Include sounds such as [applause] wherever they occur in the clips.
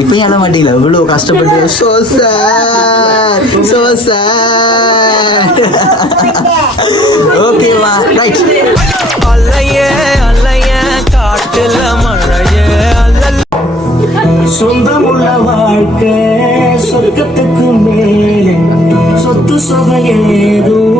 இப்ப எழ மாட்டீங்களா? இவ்வளவு கஷ்டப்பட்டு. சோ சார் சோ சார் ஓகேவா ரைட் அல்லையே அல்லைய காட்டுல மழையே சொந்தமுள்ள வாழ்க்கை சொர்க்கத்துக்கு மேலே சொத்து சொகையேதும்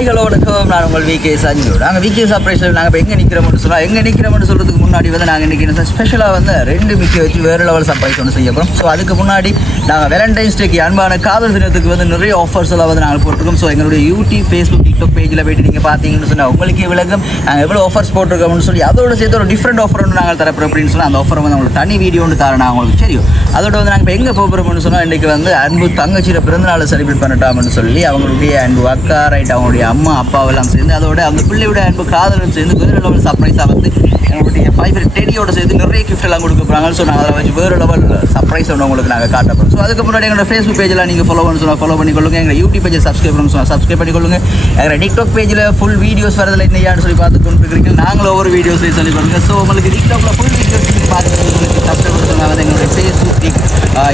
ஹாய்களோ வணக்கம் நான் உங்கள் விகே சஞ்சு. நாங்கள் விகே ஆப்ரேஷன் நாங்கள் இப்போ எங்கே நிற்கிறோம்னு சொன்னால் எங்கே நிற்கிறோம்னு சொல்கிறதுக்கு முன்னாடி வந்து நாங்கள் இன்றைக்கி ஸ்பெஷலாக வந்து ரெண்டு மிக்க வச்சு வேறு லெவல் சர்ப்ரைஸ் ஒன்று செய்ய போகிறோம் ஸோ அதுக்கு முன்னாடி நாங்கள் வேலண்டைன்ஸ் டேக்கு அன்பான காதல் தினத்துக்கு வந்து நிறைய ஆஃபர்ஸ் எல்லாம் வந்து நாங்கள் போட்டிருக்கோம். ஸோ எங்களுடைய யூடியூப் ஃபேஸ்புக் டிக்டாக் பேஜில் போயிட்டு நீங்கள் பார்த்தீங்கன்னு சொன்னால் உங்களுக்கே விளக்கம் நாங்கள் எவ்வளோ ஆஃபர்ஸ் போட்டிருக்கோம்னு சொல்லி அதோட சேர்த்து ஒரு டிஃப்ரெண்ட் ஆஃபர் ஒன்று நாங்கள் தரப்போம் அப்படின்னு சொன்னால் அந்த ஆஃபர் வந்து உங்களுக்கு தனி வீடியோ ஒன்று தரேன் நான் உங்களுக்கு தெரியும். அதோட வந்து நாங்கள் இப்போ எங்கே போகிறோம்னு சொன்னால் இன்றைக்கி வந்து அன்பு தங்கச்சியோட பிறந்தநாளை செலிப்ரேட் பண்ணட்டாம்னு சொல்லி அவங்களுடைய அன்பு அக்கா ரைட் அவங்களுடைய அம்மா அப்பாவெல்லாம் சேர்ந்து அதோட அந்த பிள்ளையோட அன்பு காதலும் சேர்ந்து வேறு லெவல் சர்ப்ரைஸாக வந்து எங்களுடைய ஃபைவ் டெடியோட சேர்த்து நிறைய கிஃப்ட் எல்லாம் கொடுக்க போகிறாங்க ஸோ நாங்கள் அதை வச்சு வேறு லெவல் சர்ப்ரைஸ் ஒன்று உங்களுக்கு நாங்கள் காட்ட போகிறோம் ஸோ அதுக்கு முன்னாடி எங்களோட ஃபேஸ்புக் பேஜில் நீங்கள் ஃபாலோ பண்ண சொன்னால் ஃபாலோ பண்ணிக்கொள்ளுங்க. எங்கள் யூடியூப் பேஜை சப்ஸ்கிரைப் பண்ண சொன்னால் சப்ஸ்கிரைப் பண்ணிக்கொள்ளுங்க. எங்கள் டிக்டாக் பேஜில் ஃபுல் வீடியோஸ் வரதில்லை இல்லையான்னு சொல்லி பார்த்து கொண்டு நாங்களும் ஒவ்வொரு வீடியோஸையும் சொல்லி பண்ணுங்கள் ஸோ உங்களுக்கு டிக்டாக்ல ஃபுல் வீடியோஸ் நீங்கள் பார்த்து உங்களுக்கு சப்ஸ்கிரைப் சொன்னால் வந்து எங்களுடைய ஃபேஸ்புக்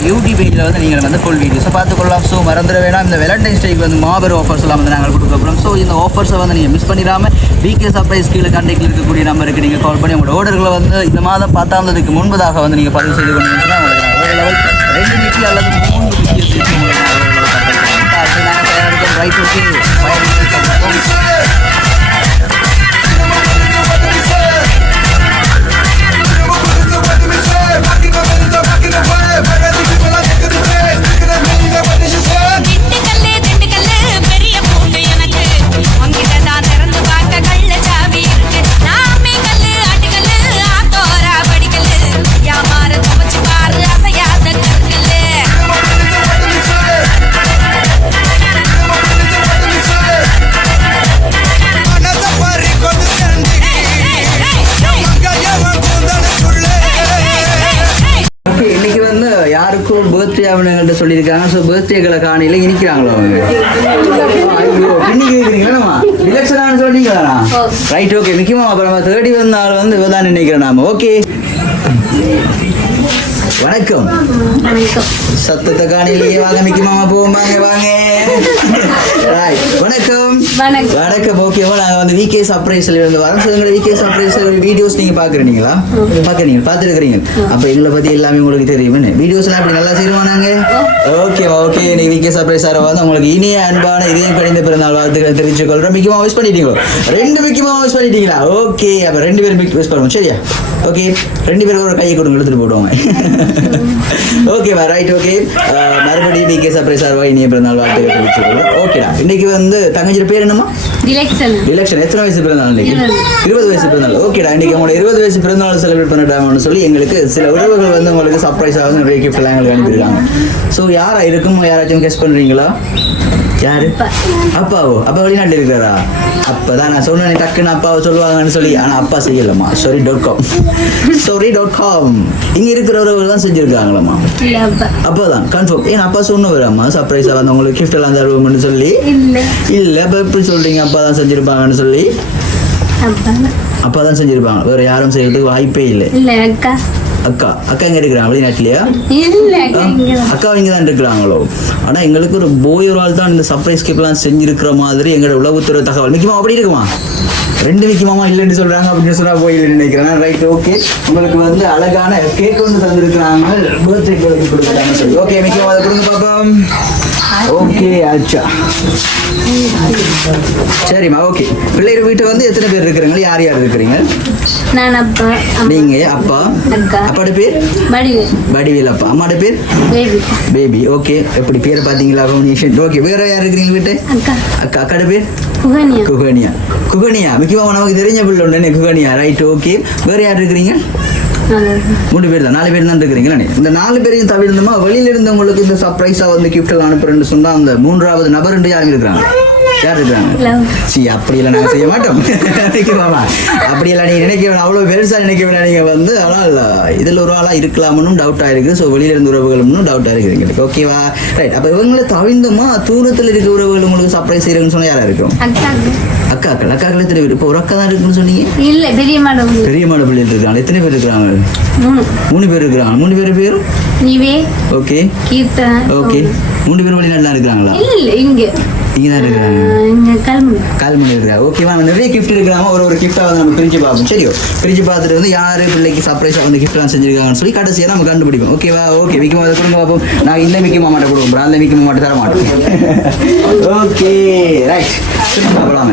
யூடியூப் பேஜில் வந்து நீங்கள் வந்து ஃபுல் வீடியோஸை பார்த்துக்கொள்ளலாம் ஸோ மறந்துட வேணாம். இந்த வேலண்டைன்ஸ் டேக்கு வந்து மாபெரும் ஆஃபர்ஸ் எல்லாம் வந்து நாங்கள் கொடுக்க போகிறோம் ஸோ இந்த ஆஃபர்ஸை வந்து நீங்கள் மிஸ் பண்ணிடாமல் பிகே சர்ப்ரைஸ் கீழே கான்டாக்டில் இருக்கக்கூடிய நம்பருக்கு நீங்கள் கால் அப்படி உங்களோட ஓடர்களை வந்து இந்த மாதம் பத்தாம் தேதிக்கு முன்பதாக வந்து நீங்கள் பதிவு செய்து கொண்டீங்கன்னா உங்களுக்கு ஒரு லெவல் ரெண்டு நிக்கி அல்லது மூணு நிக்கியை சேர்த்து உங்களுக்கு நாங்கள் ரைட் ஓகே யாருக்கும் சொல்லியிருக்காங்க. ஸோ பர்த்டேக்களை காணியில் இனிக்கிறாங்களோ அவங்க? ஐயோ இன்னைக்கு ரைட் ஓகே முக்கியமாக அப்புறமா தேடி வந்தால் ஆள் வந்து இவதான் நினைக்கிறேன் நாம. ஓகே வணக்கம். சத்தத்தை காணையிலேயே வாங்க மிக்கி மாமா. போவோம் வாங்க வணக்கம். வணக்கம். ஓகேவா நாங்கள் வந்து விகே சர்ப்ரைஸ்ல இருந்து வரோம் ஸோ எங்களோட விகே சர்ப்ரைஸ்ல வீடியோஸ் நீங்கள் பார்க்குறீங்களா? பார்க்குறீங்க பார்த்துருக்கிறீங்க. அப்போ எங்களை பற்றி எல்லாமே உங்களுக்கு தெரியும் வீடியோஸ்லாம் அப்படி நல்லா செய்வோம் நாங்கள் ஓகே ஓகே நீங்கள் விகே சர்ப்ரைஸ் சார் வந்து உங்களுக்கு இனிய அன்பான இதயம் கழிந்த பிறந்தாள் வாழ்த்துக்களை தெரிவிச்சுக்கொள்கிறோம் மிக்கமாக விஷ் பண்ணிட்டீங்களோ? ரெண்டு மிக்கமாக விஷ் பண்ணிட்டீங்களா? ஓகே அப்போ ரெண்டு பேரும் மிக் விஷ் பண்ணுவோம். சரியா? ஓகே ரெண்டு பேரும் ஒரு கையை கொடுங்க எடுத்துட்டு போடுவாங்க. ஓகேவா ரைட் ஓகே மறுபடியும் விகே சர்ப்ரைஸ் சார் இனிய பிறந்தாள் வாழ்த்துக்களை தெரிவிச்சுக்கொள்கிறோம் ஓகேடா இன்னைக்கு வந்து தங்கச்சியோட பேர் என்னம்மா? டிலெக்ஷன் எலெக்ஷன் எத்தனை வயசு பிறந்தநாள் இன்னைக்கு இருபது. வயசு பிறந்தநாள். ஓகேடா இன்னைக்கு உங்களோட இருபது வயசு பிறந்தநாள் செலிப்ரேட் பண்ணிட்டாங்கன்னு சொல்லி எங்களுக்கு சில உறவுகள் வந்து உங்களுக்கு சர்ப்ரைஸாக நிறைய எல்லாம் எங்களுக்கு அனுப்பியிருக்காங்க. ஸோ யாரா இருக்கும்? யாராச்சும் கெஸ் பண்றீங்களா? யாரு? அப்பாவோ? அப்பா வெளிநாட்டில் இருக்கிறாரா அப்பதான் நான் சொன்னேன் டக்குன்னு அப்பாவை சொல்லுவாங்கன்னு சொல்லி. ஆனா அப்பா செய்யலம்மா. Sari dot com sari dot com இங்க இருக்கிறவர்கள் தான் அப்பா அப்பதான் கன்ஃபார்ம் ஏன் அப்பா சொன்னவராம்மா? சர்ப்ரைஸா வந்து உங்களுக்கு gift எல்லாம் தருவோம்னு சொல்லி. இல்ல. இப்ப எப்படி சொல்றீங்க? அப்பா தான் செஞ்சிருப்பாங்கன்னு சொல்லி. அப்பா தான். செஞ்சிருப்பாங்க. வேற யாரும் செய்யறதுக்கு வாய்ப்பே இல்ல. அக்கா அக்கா எங்க இருக்கிறாங்க? வெளிநாட்டிலயா? அக்கா இங்க தான். இருக்கிறாங்களோ? ஆனா எங்களுக்கு ஒரு போய் ஒரு ஆள் தான் இந்த சர்ப்ரைஸ் கிப்லாம் செஞ்சிருக்கிற மாதிரி எங்களோட உளவுத்துறை தகவல். மிக்கமா அப்படி இருக்குமா? ரெண்டு விக்குமாமா இல்லைன்னு சொல்றாங்க அப்படின்னு சொன்னா போய் இல்லைன்னு நினைக்கிறேன். ரைட் ஓகே உங்களுக்கு வந்து அழகான கேக் ஒன்று தந்திருக்கிறாங்க. பர்த்டே கேக் கொடுக்குறாங்க சொல்லி. ஓகே மிக்கமா அதை கொடுங்க பாப்போம். ஓகே அச்சா. சரிம்மா ஓகே. பிள்ளைகள் வீட்டை வந்து எத்தனை பேர் இருக்கிறீங்க? யார் யார் இருக்கிறீங்க? நான் அப்பா நீங்க அப்பா. அப்பாட பேர்? வடிவு வடிவேல் அப்பா. அம்மாட பேர்? பேபி. பேபி. ஓகே. எப்படி பேரை பார்த்தீங்களா? காம்பினேஷன் ஓகே வேற யார் இருக்கிறீங்க வீட்டு? அக்கா. அக்கா அக்காட பேர்? புகனியா குகனியா. குகனியா. முக்கியமாக நமக்கு தெரிஞ்ச பிள்ளை ஒன்று குகனியா. ரைட் ஓகே வேற யார் இருக்கிறீங்க? மூணு பேர் தான் நாலு பேர் தான் இருக்கிறீங்களா இந்த நாலு பேரையும் தவிர்த்துமா வெளியில இருந்தவங்களுக்கு இந்த சர்ப்ரைஸா வந்து கிஃப்ட் எல்லாம் அனுப்புறேன்னு சொன்னா அந்த மூன்றாவது நபர் யாரும் இருக்கிறாங்க யார் இருக்கிறாங்க சி அப்படியெல்லாம் நாங்கள் செய்ய மாட்டோம். நினைக்கிறோமா? அப்படியெல்லாம் நீங்கள் நினைக்க வேணாம் அவ்வளோ பெருசாக நினைக்க வேணாம் நீங்கள் வந்து ஆனால் இதில் ஒரு ஆளாக இருக்கலாம்னு டவுட்டாக இருக்குது. ஸோ வெளியில இருந்து உறவுகளும்னு டவுட்டாக இருக்குது. எங்களுக்கு ஓகேவா ரைட் அப்போ இவங்களை தவிர்ந்தோமா தூரத்தில் இருக்க உறவுகள் உங்களுக்கு சர்ப்ரைஸ் செய்கிறேன்னு சொன்னால் யாராக இருக்கும்? அக்காக்கு அக்காக்கள். அக்காக்கள் பேர்? இப்போ ஒரு அக்கா தான் இருக்குன்னு சொன்னீங்க? இல்ல பெரிய மாட பிள்ளைகள் இருக்காங்க எத்தனை பேர் இருக்கிறாங்க? மூணு. பேர் இருக்கிறாங்க. மூணு பேர் பேரும் நீவே ஓகே கீர்த்தன் ஓகே மூணு பேர் வெளிநாட்டில் இருக்கிறாங்களா? இல்ல இங்க. தான் இருக்கிறாங்க. கல்முனை. இருக்கா ஓகேவா நிறைய கிஃப்ட் இருக்கிறாங்க ஒரு ஒரு கிஃப்ட்டாக வந்து நம்ம பிரிச்சு பார்ப்போம். சரியோ பிரிச்சு பார்த்துட்டு வந்து யார் பிள்ளைக்கு சர்ப்ரைஸாக வந்து கிஃப்ட்லாம் செஞ்சிருக்காங்கன்னு சொல்லி கடைசியாக நம்ம கண்டுபிடிப்போம். ஓகேவா ஓகே விக்கி மாமா கொடுங்க பார்ப்போம். நான் இந்த விக்கி மாமாட்ட கொடுக்க போகிறேன் அந்த விக்கி மாமாட்ட தர மாட்டேன் ஓகே ரைட் பார்க்கலாம்.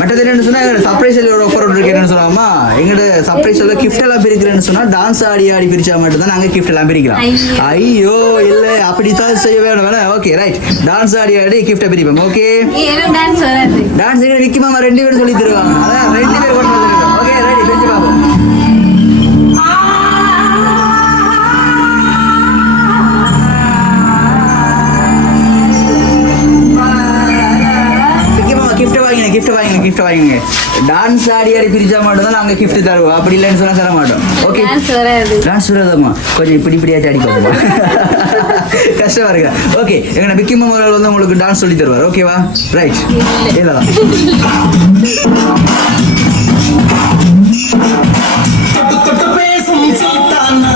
மற்றது என்னன்னு சொன்னால் சர்ப்ரைஸில் ஒரு ஆஃபர் இருக்கேன்னு எங்களோட சர்ப்ரைஸில் கிஃப்ட் எல்லாம் பிரிக்கிறேன்னு சொன்னால் டான்ஸ் ஆடி ஆடி பிரிச்சா மட்டும் தான் நாங்கள் கிஃப்ட் எல்லாம் பிரிக்கலாம். ஐயோ. இல்லை அப்படித்தான் செய்ய வேணும். வேணாம் ஓகே ரைட் டான்ஸ் ஆடி ஆடி கிஃப்ட்டை பிரிப்போம். ஓகே எனக்கு டான்ஸ் டான்ஸ் விக்கி மாமா ரெண்டு பேரும் சொல்லி தருவாங்க. அதான் ரெண்டு பேர் கொண்டு gift வாங்கிங்க gift வாங்கிங்க. டான்ஸ் ஆடி ஆடி பிரிச்சா மட்டும் தான் நாங்க gift தருவோம். அப்படி இல்லைன்னு சொன்னா தர மாட்டோம். ஓகே டான்ஸ் வராது. டான்ஸ் விடாதம்மா கொஞ்சம் இப்படி இப்படியாச்சும் அடிக்கோமா [laughs] கஷ்டமா இருக்கு? ஓகே எங்க விக்கி மாமா வந்து உங்களுக்கு டான்ஸ் சொல்லி தருவார். ஓகேவா ரைட் தொட்டு பேசும் சுல்தானா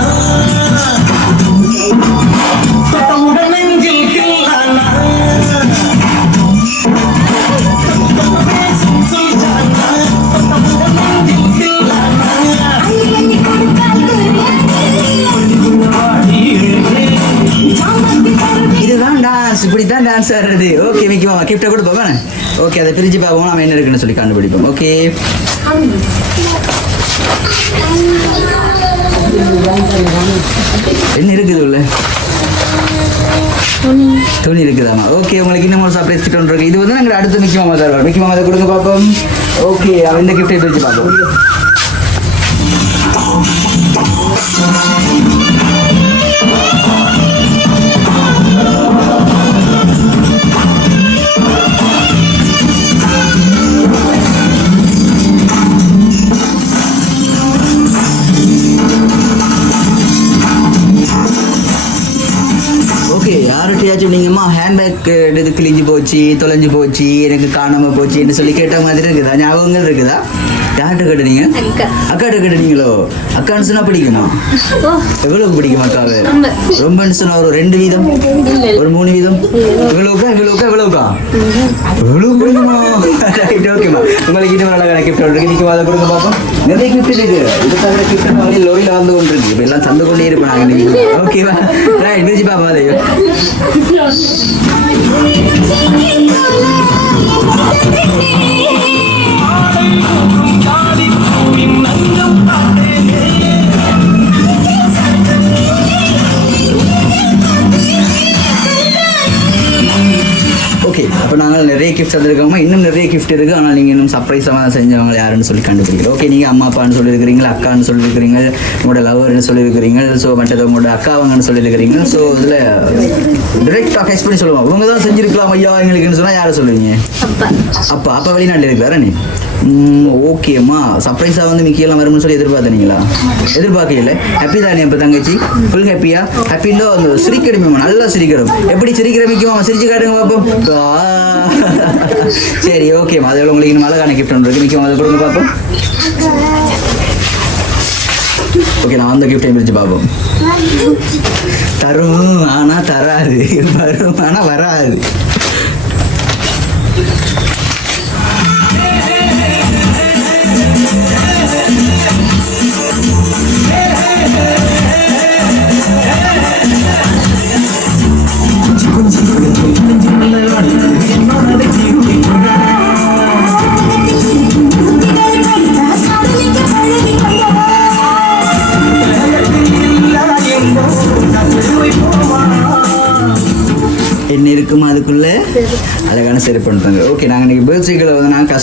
இப்படி தான் டான்ஸ் ஆடுறது. ஓகே மிக்கி மாமா கிஃப்ட்டை கொடுப்போம் ஓகே அதை பிரிச்சு பார்ப்போம் நம்ம என்ன இருக்குன்னு சொல்லி கண்டுபிடிப்போம். ஓகே என்ன இருக்குது உள்ள? துணி. இருக்குதாமா ஓகே உங்களுக்கு இன்னும் ஒரு சர்ப்ரைஸ் கிட்ட ஒன்று இருக்கு. இது வந்து நாங்கள் அடுத்து மிக்கி மாமா தருவார் மிக்கி மாமா கொடுங்க பார்ப்போம் ஓகே அவன் இந்த கிஃப்ட்டை பிரிச்சு பார்ப்போம். யார்கிட்டயாச்சும் நீங்கம்மா ஹேண்ட்பேக் இது கிழிஞ்சு போச்சு தொலைஞ்சு போச்சு எனக்கு காணாம போச்சுன்னு சொல்லி கேட்ட மாதிரி இருக்குதா ஞாபகங்கள் இருக்குதா யார்கிட்ட கேட்டீங்க அக்கா. அக்காட்ட கேட்டீங்களோ அக்கான்னு சொன்னா பிடிக்குமா? ஓ. எவ்வளவு பிடிக்கும் அக்காவை ரொம்ப. சொன்னா ஒரு ரெண்டு வீதம்? ஒரு மூணு வீதம்? இவ்வளவுக்கா இவ்வளவுக்கா இவ்வளவுக்கா இவ்வளவு பிடிக்குமா? ரைட் ஓகேமா உங்களுக்கு இன்னும் அழகான கிஃப்ட் இருக்கு. நீங்க அதை கொடுங்க பார்ப்போம். நிறைய கிஃப்ட் இருக்கு. இது தவிர கிஃப்ட் மாதிரி லோரியில் வந்து கொண்டு இருக்கு இப்ப எல்லாம் சந்து கொண்டே இருப்போம் நாங்க. ஓகேவா ரைட் மிதிச்சு பாப்பா அதை. ஓகே அப்போ நாங்கள் நிறைய கிஃப்ட் வந்திருக்கோமா இன்னும் நிறைய கிஃப்ட் இருக்கு. ஆனால் நீங்கள் இன்னும் சர்ப்ரைஸாக செஞ்சவங்க யாருன்னு சொல்லி கண்டுபிடிக்கல ஓகே நீங்கள் அம்மா அப்பான்னு சொல்லியிருக்கிறீங்க அக்கான்னு சொல்லியிருக்கிறீங்க உங்களோட லவர்னு சொல்லியிருக்கிறீங்க ஸோ மற்றது உங்களோட அக்காவங்கன்னு சொல்லியிருக்கிறீங்க. ஸோ இதில் டிரெக்டாக கெஸ் பண்ணி சொல்லுவோம் இவங்க தான் செஞ்சிருக்கலாம் ஐயா எங்களுக்குன்னு சொன்னால் யாரை சொல்லுவீங்க? அப்பா. அப்பா அப்பா வெளிநாட்டில் இருக்கிறாரா நீ? ஓகேம்மா சர்ப்ரைஸாக வந்து மிக்கியெல்லாம் வரும்னு சொல்லி எதிர்பார்த்தீங்களா எதிர்பார்க்கல ஹாப்பி தானே இப்போ தங்கச்சி? ஃபுல் ஹாப்பியா ஹாப்பின்னா அந்த சிரிக்கணுமே நல்லா சிரிக்கணும். எப்படி சிரிக்கிற மிக்கியமா சிரிச்சு காட்டுங்க பார்ப்போம் சரி ஓகேம்மா அதோட உங்களுக்கு இன்னும் அழகான கிஃப்ட் ஒன்று இருக்கு. மிக்கியமா அதை கொடுங்க பார்ப்போம் ஓகே நான் அந்த கிஃப்டை பிரித்து பார்ப்போம் தரும் ஆனால் தராது. வரும் ஆனால் வராது.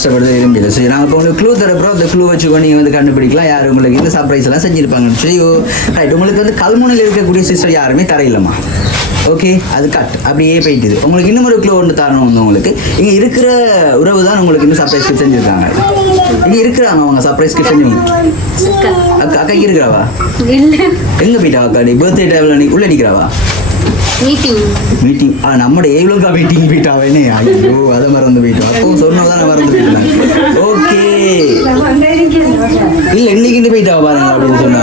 கஷ்டப்படுறது விரும்பல சரி நாங்கள் இப்போ உங்களுக்கு க்ளூ தரப்போ அந்த க்ளூ வச்சுக்கோ நீங்கள் வந்து கண்டுபிடிக்கலாம். யார் உங்களுக்கு இந்த சர்ப்ரைஸ் எல்லாம் செஞ்சிருப்பாங்க சரி ரைட் உங்களுக்கு வந்து கல்முனையில் இருக்கக்கூடிய சிஸ்டர் யாருமே தரையில்லம்மா. ஓகே அது கட் அப்படியே போயிட்டுது. உங்களுக்கு இன்னும் ஒரு க்ளூ ஒன்று தரணும் வந்து உங்களுக்கு. இங்கே இருக்கிற உறவு தான் உங்களுக்கு இன்னும் சர்ப்ரைஸ் கிஃப்ட் செஞ்சுருக்காங்க. இங்கே இருக்கிறாங்க அவங்க சர்ப்ரைஸ் கிஃப்ட் அக்கா. அக்கா இருக்கிறாவா? எங்கே போயிட்டா அக்கா நீ? பர்த்டே டைமில் நீ உள்ளே நிற்கிறாவா மீட்டிங் ஆ நம்மட எவ்வளோக்கா மீட்டிங் போயிட்டாவேனே ஐயோ அதை மறந்து போயிட்டோம் அப்போ சொன்னதான் நான் மறந்து போயிட்டேன் ஓகே இல்ல இன்னைக்கு போயிட்டா பாருங்க அப்படின்னு சொன்னா.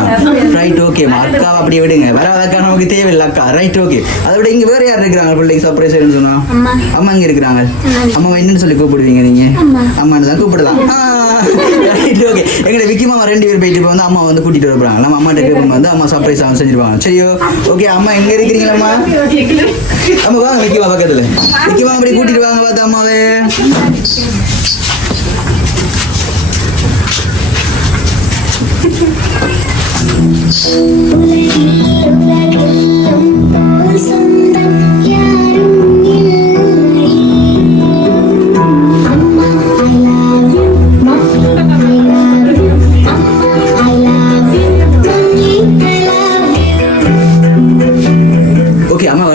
ரைட் ஓகே அக்கா அப்படியே விடுங்க. வராத அக்கா நமக்கு தேவையில்லை அக்கா. ரைட் ஓகே அதை விட இங்க வேற யார் இருக்கிறாங்க? பிள்ளைக்கு சர்ப்ரைஸ் சொன்னா? அம்மா. இங்க இருக்கிறாங்க? அம்மா. என்னன்னு சொல்லி கூப்பிடுவீங்க நீங்க? அம்மான்னு தான் கூப்பிடலாம். ரைட் ஓகே எங்களை விக்கி மாமா ரெண்டு பேர் போயிட்டு வந்து அம்மா வந்து கூட்டிட்டு வர போறாங்க. நம்ம அம்மாட்ட கேட்கும் வந்து அம்மா சர்ப்ரைஸ் அவன் செஞ்சிருப்பாங்க சரியோ. ஓகே அம்மா எங்க இருக்கிறீங்களா அம்மா வாங்க விக்கி மாமா பக்கத்துல. விக்கி மாமா அப்படி கூட்டிட்டு வாங்க பார்த்து அம்மாவே. ஓகே அம்மா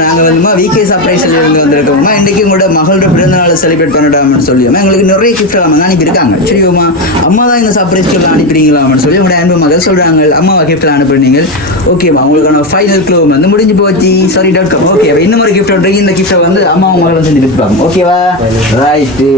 நாங்கள் வந்துமா விகே சர்ப்ரைஸ்ல இருந்து வந்திருக்கோம்மா இன்னைக்கு உங்களோட மகளோட பிறந்தநாளை செலிப்ரேட் பண்ணிடாமனு சொல்லி எங்களுக்கு நிறைய கிஃப்ட் வாங்க அனுப்பியிருக்காங்க சரியோம்மா? அம்மா சர்ப்ரைஸ் இந்த சர்ப்ரைஸ்க்கு சொல்லி உங்களோட அன்பு மகள் சொல்றாங்க. அம்மாவை கிஃப்ட் அனுப்புறீங்க ஓகேம்மா உங்களுக்கான ஃபைனல் க்ளோ வந்து முடிஞ்சு போச்சு. சாரி டாட் காம் ஓகே இன்னும் ஒரு கிஃப்ட் ஒன்று இந்த கிஃப்ட்டை வந்து அம்மா உங்களை வந்து செஞ்சு ஓகேவா ரைட்டு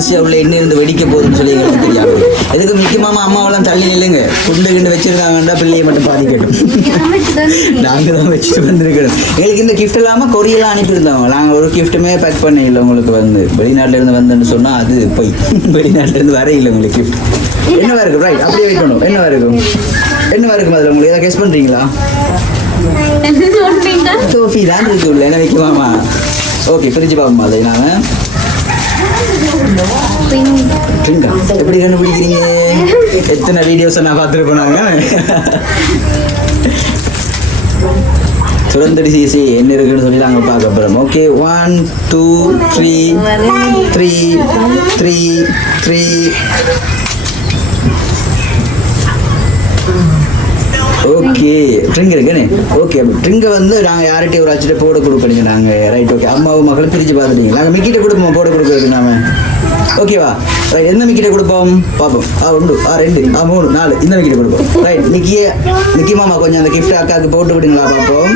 கொண்டு இருக்கு கடைசியா உள்ள என்ன இருந்து வெடிக்க போகுதுன்னு சொல்லி எங்களுக்கு தெரியாது. எதுக்கு முக்கியமாமா அம்மாவெல்லாம் தள்ளி நில்லுங்க குண்டு கிண்டு வச்சிருக்காங்கண்டா பிள்ளையை மட்டும் பாதிக்கட்டும் நாங்க தான் வச்சுட்டு வந்திருக்கணும் எங்களுக்கு இந்த கிஃப்ட் இல்லாம கொரியெல்லாம் அனுப்பியிருந்தோம் நாங்க ஒரு கிஃப்ட்டுமே பேக் பண்ண இல்லை உங்களுக்கு வந்து. வெளிநாட்டுல இருந்து வந்தேன்னு சொன்னா அது போய். வெளிநாட்டுல இருந்து வர இல்லை உங்களுக்கு கிஃப்ட் என்னவா இருக்கும் ரைட் அப்படியே பண்ணும் என்னவா இருக்கும் என்னவா இருக்கும் அதுல உங்களுக்கு ஏதாவது கெஸ் பண்றீங்களா? [laughs] சொல்றீங்க டோஃபி தான் இருக்கு உள்ள என்ன வைக்குமாமா ஓகே பிரிச்சு பார்ப்போம் அதை நாங்க ட்ரிங்கா எப்படி கண்டுபிடிக்கிறீங்க? [laughs] எத்தனை வீடியோஸை நான் பார்த்துருப்பேன் நாங்கள் சுரந்தடி சிசி என்ன இருக்குன்னு சொல்லி நாங்கள் பார்க்க போகிறோம் okay one two three three three three okay drink இருக்குன்னு ஓகே ட்ரிங்கை வந்து நாங்கள் யார்கிட்டயும் ஒரு அச்சுட்டு போட கொடுப்பீங்க நாங்கள் ரைட் ஓகே அம்மாவும் மகளும் பிரித்து பார்த்துட்டீங்க. நாங்கள் மிக்கிட்ட கொடுப்போம் போட கொடுக்குறதுக்கு நாம. ஓகேவா ரைட் எந்த மிக்கிட்ட கொடுப்போம்? பார்ப்போம். ஆ ஒன்று ஆ ரெண்டு. ஆ மூணு. நாலு. இந்த மிக்கிட்ட கொடுப்போம். ரைட் நிக்கிய. நிக்கி மாமா கொஞ்சம் அந்த கிஃப்ட் அக்காவுக்கு போட்டு விடுங்களா பார்ப்போம்.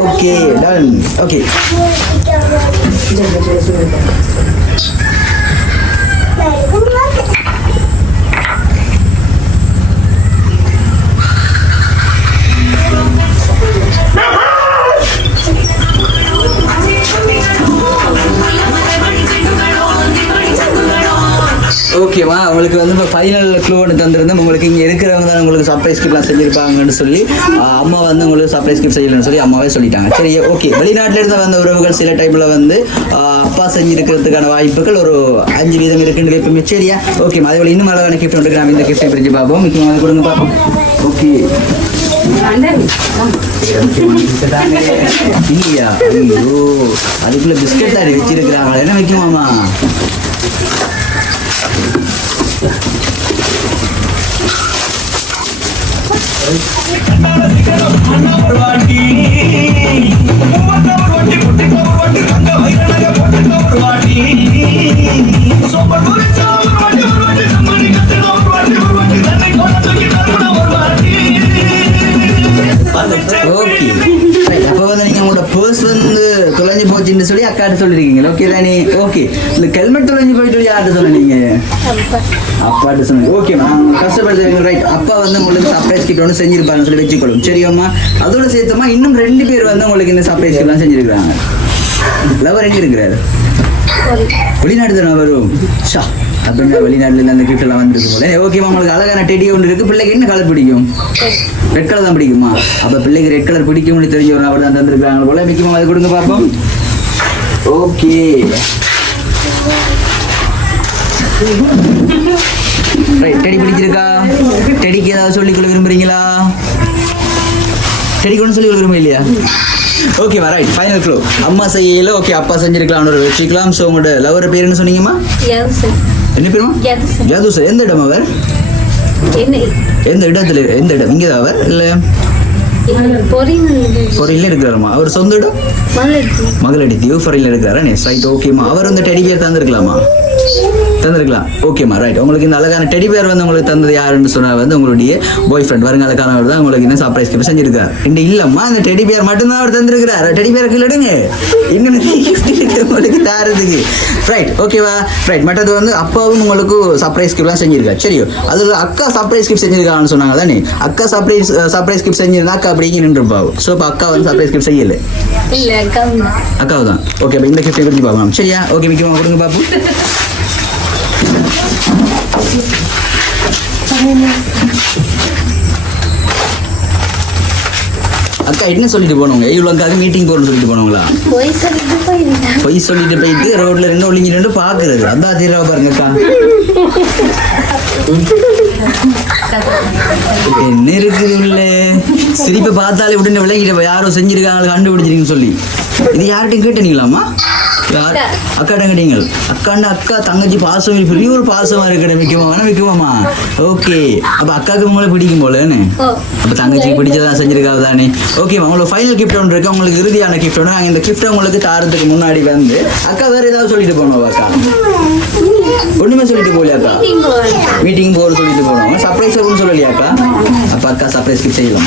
ஓகே டன் ஓகே ஓகேவா? உங்களுக்கு வந்து இப்போ ஃபைனல் க்ளூ ஒன்று தந்திருந்தேன். உங்களுக்கு இங்கே இருக்கிறவங்க தான் உங்களுக்கு சர்ப்ரைஸ் கிஃப்ட்லாம் செஞ்சுருப்பாங்கன்னு சொல்லி அம்மா வந்து உங்களுக்கு சர்ப்ரைஸ் கிஃப்ட் செய்யலன்னு சொல்லி அம்மாவே சொல்லிட்டாங்க. சரி ஓகே. வெளிநாட்டில இருந்து வந்த உறவுகள் சில டைமில் வந்து அப்பா செஞ்சுருக்கிறதுக்கான வாய்ப்புகள் ஒரு அஞ்சு வீதம் இருக்குன்னு எப்பவுமே சரியா? ஓகே அதே போல இன்னும் அழகான கிஃப்ட் ஒன்று நம்ம இந்த கிஃப்ட்டை பிரிஞ்சு பார்ப்போம். முக்கியமாக கொடுங்க பார்ப்போம். ஓகே. இல்லையா ஐயோ அதுக்குள்ள பிஸ்கட் தான் வச்சிருக்கிறாங்களா. என்ன வைக்குமாமா ஓகே. அப்போ வந்து நீங்கள் சொல்லிருக்கீங்க. ஓகே தானே? ஓகே இந்த ஹெல்மெட் யார்கிட்ட சொன்னீங்க அப்பாட்ட சொன்னீங்க ஓகே நான் கஷ்டப்படுறது ரைட் அப்பா வந்து உங்களுக்கு சர்ப்ரைஸ் கிட்ட ஒன்று செஞ்சிருப்பாருன்னு சொல்லி வச்சுக்கொள்ளும். சரியாம்மா அதோட சேர்த்தமா இன்னும் ரெண்டு பேர் வந்து உங்களுக்கு இந்த சர்ப்ரைஸ் எல்லாம் செஞ்சிருக்காங்க லவர் எங்க இருக்கிறாரு? வெளிநாடு தானே வரும் ஷா அப்படின்னா வெளிநாட்டுல இருந்து அந்த கிஃப்ட் எல்லாம் வந்துருக்கு போல. ஓகேமா உங்களுக்கு அழகான டெடி ஒன்று இருக்கு. பிள்ளைக்கு என்ன கலர் பிடிக்கும்? ரெட் கலர் தான் பிடிக்குமா? அப்ப பிள்ளைக்கு ரெட் கலர் பிடிக்கும்னு தெரிஞ்ச ஒரு நபர் தான் தந்திருக்காங்க போல மிக்கமா அதை கொடுங்க பார்ப்போம் ஓகே டெடி பிடிச்சிருக்கா? டெடிக்கு ஏதாவது சொல்லிக்கொள்ள விரும்புறீங்களா? டெடிக்கு ஒன்று சொல்லிக்கொள்ள விரும்ப இல்லையா ஓகேவா ரைட் ஃபைனல் க்ளோ அம்மா செய்யல ஓகே அப்பா செஞ்சிருக்கலாம்னு ஒரு வச்சுக்கலாம் ஸோ உங்களோட லவர் பேர் என்ன சொன்னீங்கம்மா? என்ன பேருமா யாது சார். யாது சார் எந்த இடம் அவர்? எந்த இடத்துல எந்த இடம்? இங்கே தான் அவர் இல்லை? ஃபொரின்ல இருக்கிறாருமா? அவர் சொந்த இடம்? மகளடி தீவு ஃபொரின்ல இருக்கிறாரா? நே ரைட் ஓகேம்மா அவர் வந்து டெடி பேர் தந்திருக்கலாமா? தந்திருக்கலாம். ஓகேம்மா ரைட் உங்களுக்கு இந்த அழகான டெடி பேர் வந்து உங்களுக்கு தந்தது யாருன்னு சொன்னா வந்து உங்களுடைய பாய் ஃப்ரெண்ட் வருங்கால காலம் தான் உங்களுக்கு இந்த சர்ப்ரைஸ் கிஃப்ட் செஞ்சிருக்காரு இந்த இல்லம்மா இந்த டெடி பேர் மட்டும்தான் அவர் தந்திருக்கிறார். டெடி பேரை கிளடுங்க இன்னும் உங்களுக்கு தாரதுக்கு. ரைட் ஓகேவா ரைட் மற்றது வந்து அப்பாவும் உங்களுக்கு சர்ப்ரைஸ் கிஃப்ட்லாம் செஞ்சிருக்காரு. சரியோ. அதில் அக்கா சர்ப்ரைஸ் கிஃப்ட் செஞ்சிருக்காங்கன்னு சொன்னாங்க தானே அக்கா சர்ப்ரைஸ் சர்ப்ரைஸ் கிஃப்ட் செஞ்சிருந்தா அக்கா அப்படிங்க நின்றுப்பாவும் ஸோ இப்போ அக்கா வந்து சர்ப்ரைஸ் கிஃப்ட் செய்யல. அக்காவு தான் ஓகே அப்போ இந்த கிஃப்ட்டை பிரிச்சு பார்க்கலாம். சரியா? ஓகே முக்கியமாக கொடுங்க பாப்போம். அக்கா என்ன சொல்லிட்டு போனவங்க? இவ்வளோ மீட்டிங் போகணும்னு சொல்லிட்டு போனவங்களா? போய் சொல்லிட்டு போயிருந்தேன் பொய் சொல்லிட்டு போயிட்டு ரோட்ல ரெண்டு ஒளிஞ்சு ரெண்டு பாக்குறது அதான் தீரவா பாருங்க அக்கா. என்ன இருக்குது உள்ள? சிரிப்பை பார்த்தாலே உடனே விளங்கிட்டு யாரோ செஞ்சிருக்காங்க கண்டுபிடிச்சிருக்கீங்கன்னு சொல்லி. இது யார்கிட்டையும் கேட்டீங்களாமா அக்காட்ட கேட்டீங்க. அக்காண்ட அக்கா தங்கச்சி பாசம் பெரிய ஒரு பாசமா இருக்கட மிக்கமா வேணா மிக்கமாமா ஓகே. அப்ப அக்காவுக்கு உங்களை பிடிக்கும் போலன்னு அப்ப தங்கச்சிக்கு பிடிச்சதா செஞ்சிருக்காது தானே? ஓகே உங்களுக்கு ஃபைனல் கிஃப்ட் ஒன்று இருக்கு. உங்களுக்கு இறுதியான கிஃப்ட் ஒன்று. நாங்கள் இந்த கிஃப்ட்டை உங்களுக்கு தாரத்துக்கு முன்னாடி வந்து அக்கா வேற ஏதாவது சொல்லிட்டு போனோம் அக்கா? ஒண்ணுமே சொல்லிட்டு போகலையா அக்கா மீட்டிங் போகிற சொல்லிட்டு போனோம். சர்ப்ரைஸ் ஒன்றும் சொல்லலையா அக்கா அப்ப அக்கா சர்ப்ரைஸ் செய்யலாம்.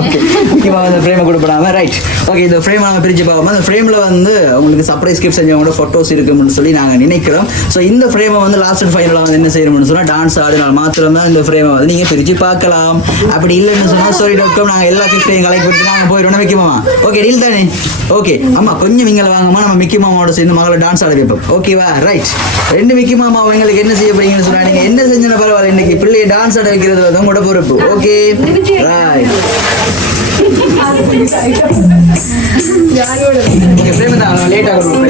ஓகே முக்கியமாக இந்த ஃப்ரேமை கொடுப்படாம ரைட் ஓகே இந்த ஃப்ரேம் நாங்கள் பிரிச்சு பார்ப்போம்? அந்த ஃப்ரேமில் வந்து உங்களுக்கு சர்ப்ரைஸ் கிஃப்ட் செஞ்சவங்களோட ஃபோட்டோஸ் இருக்கும்னு சொல்லி நாங்கள் நினைக்கிறோம். ஸோ இந்த ஃப்ரேமை வந்து லாஸ்ட் அண்ட் ஃபைனலாக வந்து என்ன செய்யணும்னு சொன்னால் டான்ஸ் ஆடினால் மாத்திரம் தான் இந்த ஃப்ரேமை வந்து நீங்கள் பிரித்து பார்க்கலாம். அப்படி இல்லைன்னு சொன்னால் சாரி டாட் காம் நாங்கள் எல்லா கிஃப்ட்டையும் கலெக்ட் பண்ணி நாங்கள் போயிடணும் மிக்கிமாமா ஓகே டீல் தானே? ஓகே அம்மா கொஞ்சம் நீங்கள வாங்கம்மா. நம்ம மிக்கி மாமாவோட சேர்ந்து மகளை டான்ஸ் ஆட வைப்போம். ஓகேவா ரைட் ரெண்டு விக்கி மாமா எங்களுக்கு என்ன செய்ய போறீங்கன்னு சொன்னா நீங்க என்ன செஞ்சன பரவாயில்ல. இன்னைக்கு பிள்ளையை டான்ஸ் ஆட வைக்கிறது வந்து உங்களோட பொறுப்பு. ஓகே ரைட் லேட் ஆகும்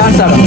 டான்ஸ் ஆடும்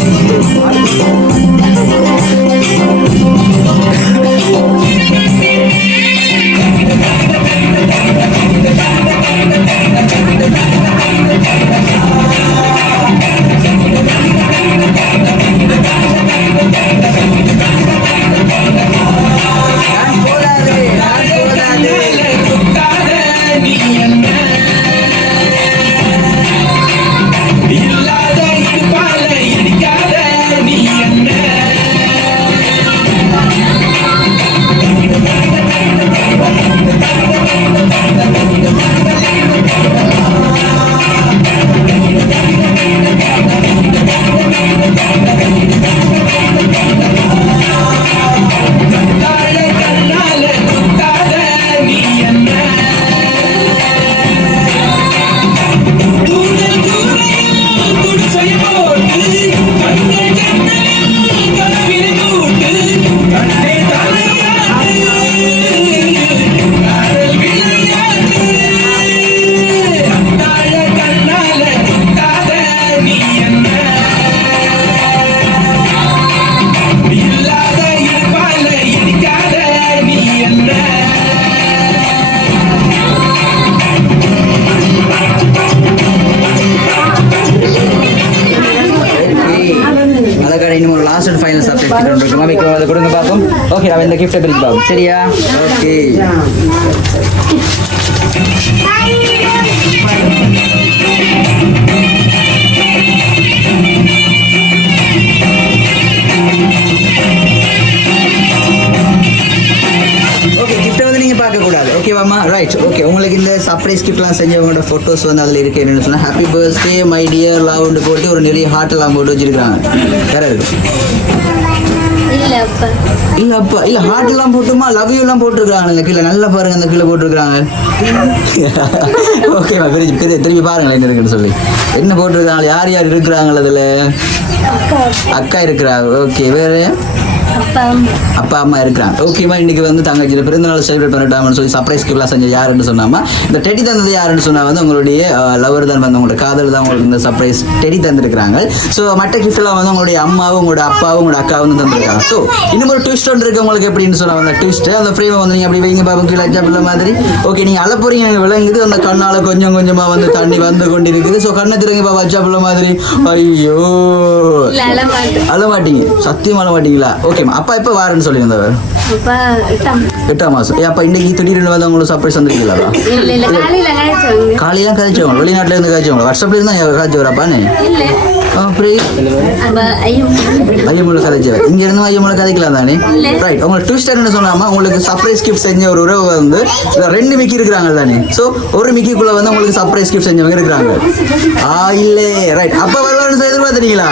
இந்த கிஃப்ட்டை பிரிச்சு பார்ப்போம் சரியா ஓகே ஓகே வந்து நீங்க ஓகேவா ஓகேவாம்மா ரைட் ஓகே உங்களுக்கு இந்த சர்ப்ரைஸ் கிஃப்ட்லாம் செஞ்சவங்களோட ஃபோட்டோஸ் வந்து அதில் இருக்கு என்னன்னு சொன்னால் ஹாப்பி பர்த்டே மை டியர் லவ்னு போட்டு ஒரு நிறைய ஹார்ட் எல்லாம் போட்டு வச்சிருக்காங்க வேற இருக்கு இல்ல அப்பா. இல்ல ஹார்ட் எல்லாம் போட்டுமா? லவ் யூ எல்லாம் போட்டிருக்காங்க இந்த கீழே. நல்லா பாருங்க அந்த கீழே போட்டிருக்காங்க ஓகேவா பெரிய திரும்பி பாருங்களேன் என்ன இருக்குன்னு சொல்லி. என்ன போட்டிருக்காங்க? யார் யார் இருக்கிறாங்க அதுல? அக்கா. அக்கா இருக்கிறாங்க ஓகே வேற அப்பா அம்மா இருக்கிறாங்க. ஓகேவா இன்னைக்கு வந்து தங்கச்சியில் பிறந்தநாள் செலிப்ரேட் பண்ணிட்டாங்கன்னு சொல்லி சர்ப்ரைஸ் கிஃப்ட்லாம் செஞ்ச யாருன்னு சொன்னாமா? இந்த டெடி தந்தது யாருன்னு சொன்னா வந்து உங்களுடைய லவர் தான் வந்து உங்களோட காதல் தான் உங்களுக்கு இந்த சர்ப்ரைஸ் டெடி தந்திருக்கிறாங்க. ஸோ மற்ற கிஃப்ட்லாம் வந்து உங்களுடைய அம்மாவும் உங்களோட அப்பாவும் உங்களோட அக்காவும் தந்திருக்காங்க. ஸோ இன்னும் ஒரு ட்விஸ்ட் ஒன்று இருக்கு உங்களுக்கு எப்படின்னு சொன்னா அந்த ட்விஸ்ட் அந்த ஃப்ரேமை வந்து நீங்க அப்படி வைங்க பாப்போம் கீழே பிள்ளை மாதிரி. ஓகே நீங்க அழ போறீங்க எனக்கு விளங்குது அந்த கண்ணால கொஞ்சம் கொஞ்சமா வந்து தண்ணி வந்து கொண்டு இருக்குது ஸோ கண்ணை திறங்க வச்சா பிள்ளை மாதிரி. ஐயோ. அழ மாட்டீங்க சத்தியம் அழ மாட்டீங்களா ஓகேம்மா அப்பா எப்போ வாரேன்னு சொல்லியிருந்தவர் எட்டாம் மாசம். ஏ அப்ப இன்னைக்கு திடீர்னு வந்து உங்களுக்கு சர்ப்ரைஸ் வந்துருக்கீங்களா இல்ல இல்ல காலையில நினைச்சவங்க காலையா கதைச்சவங்க வெளிநாட்டுல இருந்து கதைச்சவங்க வாட்ஸ்அப்ல இருந்தா கதைச்சு வரப்பானே இல்ல. அப்படி அப்ப ஐயோ ஐயமுள்ள கதைச்சவர் இங்க இருந்து ஐயமுள்ள கதைக்கலாம் தானே? ரைட் உங்களுக்கு ட்விஸ்ட் என்ன சொல்லாமா உங்களுக்கு சர்ப்ரைஸ் கிஃப்ட் செஞ்ச ஒரு உறவு வந்து ரெண்டு மிக்கி இருக்கிறாங்க தானே? சோ ஒரு மிக்கிக்குள்ள வந்து உங்களுக்கு சர்ப்ரைஸ் கிஃப்ட் செஞ்சவங்க இருக்கிறாங்க. ஆ இல்லே. ரைட் அப்பா வருவாருன்னு எதிர்பார்த்துறீங்களா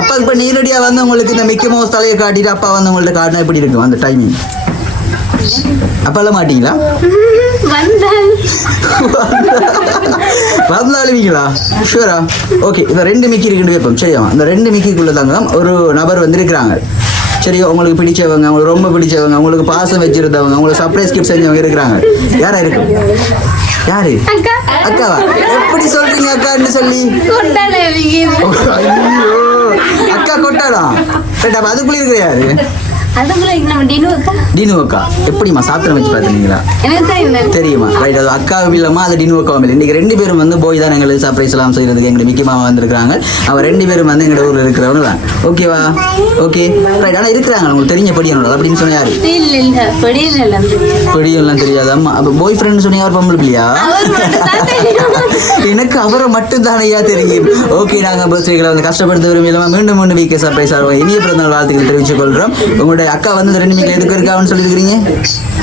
அப்பா இப்ப நேரடியா வந்து உங்களுக்கு இந்த மிக்கி மவுஸ் தலையை காட்டிட்டு அப்பா வந்து உங்கள்ட்ட காட்டினா எப்படி இருக்கும் அந்த டைமிங் அப்பெல்லாம் மாட்டீங்களா? வந்து அழுவீங்களா ஷூரா ஓகே இந்த ரெண்டு மிக்கி இருக்குன்னு வைப்போம் சரியா அந்த ரெண்டு மிக்கிக்குள்ள தாங்க ஒரு நபர் வந்திருக்கிறாங்க. சரி உங்களுக்கு பிடிச்சவங்க உங்களுக்கு ரொம்ப பிடிச்சவங்க உங்களுக்கு பாசம் வச்சிருந்தவங்க உங்களுக்கு சர்ப்ரைஸ் கிஃப்ட் செஞ்சவங்க இருக்கிறாங்க. யாரா இருக்கு? யாரு? அக்கா. அக்காவா? எப்படி சொல்றீங்க அக்கான்னு சொல்லி? அக்கா கொட்டாடா. அதுக்குள்ளே அப்ப இருக்கிற யாரு? டினு அக்கா எப்படிம்மா சாப்பிட வச்சு பார்த்துனீங்களா எனக்கு தெரியும் ரைட் அது அக்காவும் அது டினு அக்காவும் இல்லை. இன்னைக்கு ரெண்டு பேரும் வந்து போய் தான் எங்களுக்கு சர்ப்ரைஸ் எல்லாம் செய்யறதுக்கு எங்க மிக்கி மாமா வந்திருக்காங்க அவன் ரெண்டு பேரும் வந்து எங்க ஊர்ல இருக்கிறவங்க தான். ஓகேவா ஓகே ரைட் இருக்கிறாங்க உங்களுக்கு தெரிஞ்ச படியனோட அப்படின்னு சொன்ன யாரு? தெரியாது. அம்மா அப்ப பாய் ஃப்ரெண்ட் அவர் பொம்பளை பிள்ளையா? அவர். எனக்கு அவரை மட்டும் தானையா தெரியும். ஓகே நாங்க பர்த்டேகளை வந்து கஷ்டப்படுத்த விரும்பலாமா மீண்டும் மீண்டும் வீக்கே சர்ப்ரைஸ் ஆகும் இனிய பிறந்தநாள் வாழ்த்துக்கள் தெரிவித்துக் கொள்றோம் உங்களுடைய அக்கா வந்து ரெண்டு மீட்ல எதுக்கு இருக்கான்னு சொல்லியிருக்கிறீங்க?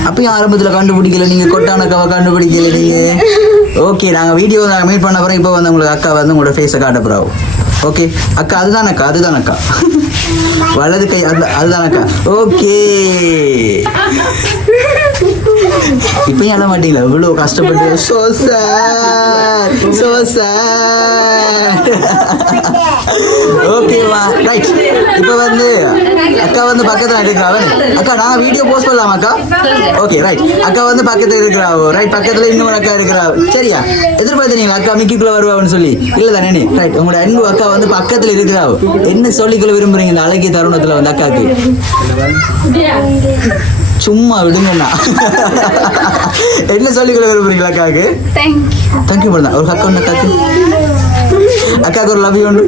அப்பயும் ஆரம்பத்துல கண்டுபிடிக்கல நீங்க கொட்டான அக்காவை கண்டுபிடிக்கல நீங்க. ஓகே நாங்க வீடியோ நாங்க மீட் பண்ண பிறகு இப்போ வந்து உங்களுக்கு அக்கா வந்து உங்களோட ஃபேஸை காட்ட போறோம் ஓகே அக்கா அதுதான் அக்கா அதுதான் அக்கா. வலது கை அதுதான் அக்கா. ஓகே இப்பயும் எழ மாட்டீங்களா இவ்வளோ கஷ்டப்பட்டு சோ சார் சோ சார் ஓகேவா ரைட் இப்போ வந்து அக்கா வந்து பக்கத்தில் இருக்கிறாவன் அக்கா நான் வீடியோ போஸ்ட் பண்ணலாமா அக்கா? ஓகே ரைட் அக்கா வந்து பக்கத்தில் இருக்கிறாவோ. ரைட் பக்கத்தில் இன்னொரு அக்கா இருக்கிறா சரியா? எதிர்பார்த்தீங்களா அக்கா மிக்கிக்குள்ள வருவான்னு சொல்லி. இல்லை தானே ரைட் உங்களோட அன்பு அக்கா வந்து பக்கத்தில் இருக்கிறாவோ. என்ன சொல்லிக்கொள்ள விரும்புறீங்க இந்த அழகிய தருணத்தில் வந்து அக்காக்கு சும்மா விடுங்கண்ணா. என்ன சொல்லிக்கொள்ள விரும்புறீங்களா அக்காவுக்கு? தேங்க்யூ பண்ணா ஒரு அக்கா ஒன்று அக்காக்கு அக்காவுக்கு ஒரு லவ் ஒன்று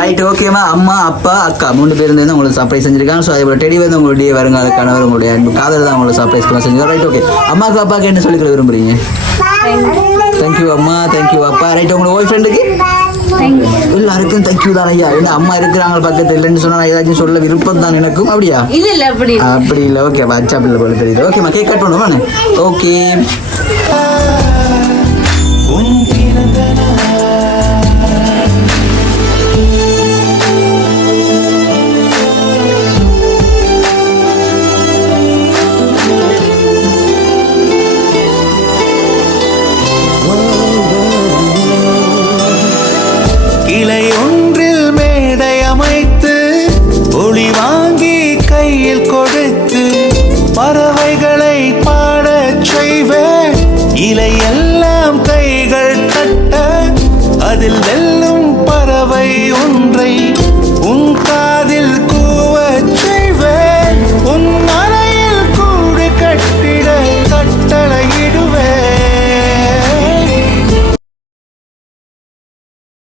ரைட் ஓகேமா அம்மா அப்பா அக்கா. மூணு பேர் இருந்து உங்களுக்கு சர்ப்ரைஸ் செஞ்சிருக்காங்க. ஸோ அதே போல டெடி வந்து உங்களுடைய வருங்கால கணவர் உங்களுடைய அன்பு. காதல் தான் உங்களுக்கு சர்ப்ரைஸ் பண்ண செஞ்சிருக்கோம் ரைட் ஓகே அம்மாவுக்கு அப்பாவுக்கு என்ன சொல்லிக்கொள்ள விரும்புறீங்க? தேங்க்யூ அம்மா. தேங்க்யூ அப்பா. ரைட் உங்களோட ஒய்ஃப் ஃப்ரெண்டுக்கு எல்லாருக்கும் தேங்க்யூ தான் ஐயா. என்ன அம்மா இருக்கிறாங்க பக்கத்தில் இல்லைன்னு சொன்னா ஏதாச்சும் சொல்ல விருப்பம் தான் எனக்கும். அப்படியா? இல்ல இல்ல அப்படி இல்ல. அப்படி இல்லை. ஓகே பிள்ளை போல தெரியுது. ஓகேம்மா கேக் கட் பண்ணுவோம். ஓகே